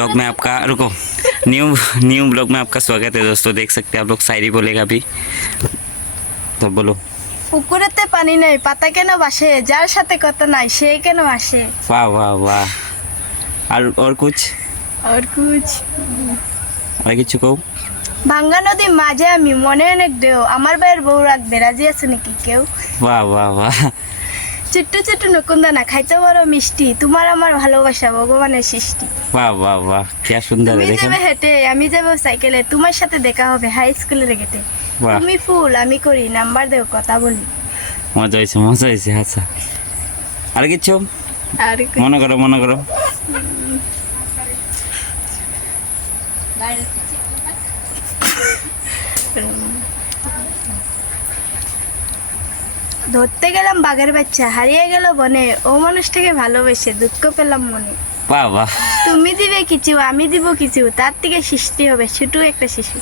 Blog में आपका रुको न्यू न्यू ब्लॉग में आपका स्वागत है दोस्तों। देख सकते हैं आप लोग, शायरी बोलेगा अभी तो बोलो। পুকুরেতে পানি নেই, পাতা কেন বাসে, যার সাথে কথা নাই সে কেন আসে। वाह वाह वाह। और कुछ আর কুছ আর কিছু কও। ভাঙ্গা নদীর মাঝে আমি, মনে অনেক ঢেউ, আমার ভাইয়ের বউ রাখবে, রাজি আছে নাকি কেউ। वाह वाह वाह। ছোট্ট ছোট্ট নকুন্দানা খাইতে বড় মিষ্টি, তোমার আমার ভালোবাসা ভগবানের সৃষ্টি। वाह वाह वाह, क्या सुंदर তুমি है। देखो যাবে হেঁটে, আমি যাবো সাইকেলে, তোমার সাথে দেখা হবে হাই স্কুলের গেটে। वाह, তুমি ফুল আমি করি, নাম্বার দেও কথা বলি। মজা হয়েছে আচ্ছা। আর কিছু আর মনে করো। ধরতে গেলাম বাঘের বাচ্চা, হারিয়ে গেল বনে, ও মানুষটাকে ভালোবেসে দুঃখ পেলাম মনে। वाह वाह। তুমি দিবে কিছু আমি দিব কিছু, তার থেকে সৃষ্টি হবে ছোট একটা শিশু।